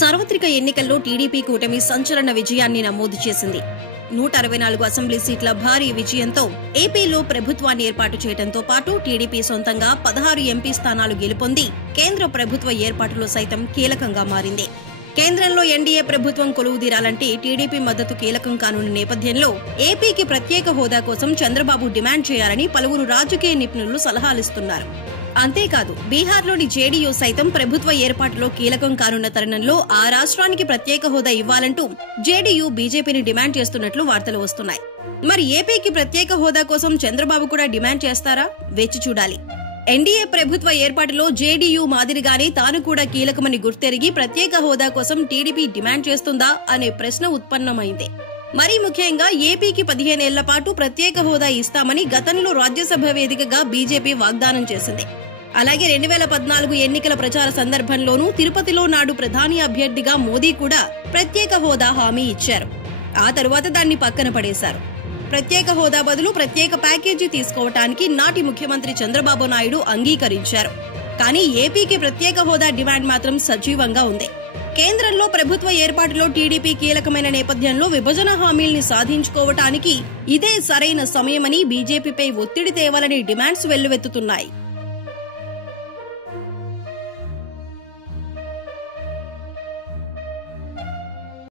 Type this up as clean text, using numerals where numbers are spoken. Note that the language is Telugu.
సార్వత్రిక ఎన్నికల్లో టీడీపీ కూటమి సంచలన విజయాన్ని నమోదు చేసింది. 164 అసెంబ్లీ సీట్ల భారీ విజయంతో ఏపీలో ప్రభుత్వాన్ని ఏర్పాటు చేయడంతో పాటు టీడీపీ సొంతంగా 16 ఎంపీ స్థానాలు గెలుపొంది కేంద్ర ప్రభుత్వ ఏర్పాటులో సైతం కీలకంగా మారింది. కేంద్రంలో ఎన్డీఏ ప్రభుత్వం కొలువుదీరాలంటే టీడీపీ మద్దతు కీలకం కానున్న నేపథ్యంలో ఏపీకి ప్రత్యేక హోదా కోసం చంద్రబాబు డిమాండ్ చేయాలని పలువురు రాజకీయ నిపుణులు సలహాలిస్తున్నారు. అంతేకాదు బీహార్లోని జేడీయూ సైతం ప్రభుత్వ ఏర్పాటులో కీలకం కానున్న తరుణంలో ఆ రాష్ట్రానికి ప్రత్యేక హోదా ఇవ్వాలంటూ జేడీయూ బీజేపీని డిమాండ్ చేస్తున్నట్లు వార్తలు వస్తున్నాయి. మరి ఏపీకి ప్రత్యేక హోదా కోసం చంద్రబాబు కూడా డిమాండ్ చేస్తారా? వేచి చూడాలి. ఎన్డీఏ ప్రభుత్వ ఏర్పాటులో జేడీయూ మాదిరిగానే తాను కూడా కీలకమని గుర్తెరిగి ప్రత్యేక హోదా కోసం టీడీపీ డిమాండ్ చేస్తుందా అనే ప్రశ్న ఉత్పన్నమైంది. మరీ ముఖ్యంగా ఏపీకి 15 ఏళ్ల పాటు ప్రత్యేక హోదా ఇస్తామని గతంలో రాజ్యసభ వేదికగా బీజేపీ వాగ్దానం చేసింది. అలాగే 2014 ఎన్నికల ప్రచార సందర్భంలోనూ తిరుపతిలో నాడు ప్రధాని అభ్యర్థిగా మోదీ కూడా ప్రత్యేక హోదా హామీ ఇచ్చారు. ఆ తరువాత దాన్ని పక్కన పడేశారు. ప్రత్యేక హోదా బదులు ప్రత్యేక ప్యాకేజీ తీసుకోవటానికి నాటి ముఖ్యమంత్రి చంద్రబాబు నాయుడు అంగీకరించారు. కానీ ఏపీకి ప్రత్యేక హోదా డిమాండ్ మాత్రం సజీవంగా ఉంది. కేంద్రంలో ప్రభుత్వ ఏర్పాటులో టీడీపీ కీలకమైన నేపథ్యంలో విభజన హామీల్ని సాధించుకోవటానికి ఇదే సరైన సమయమని బీజేపీపై ఒత్తిడి తేవాలని డిమాండ్స్ వెల్లువెత్తుతున్నాయి.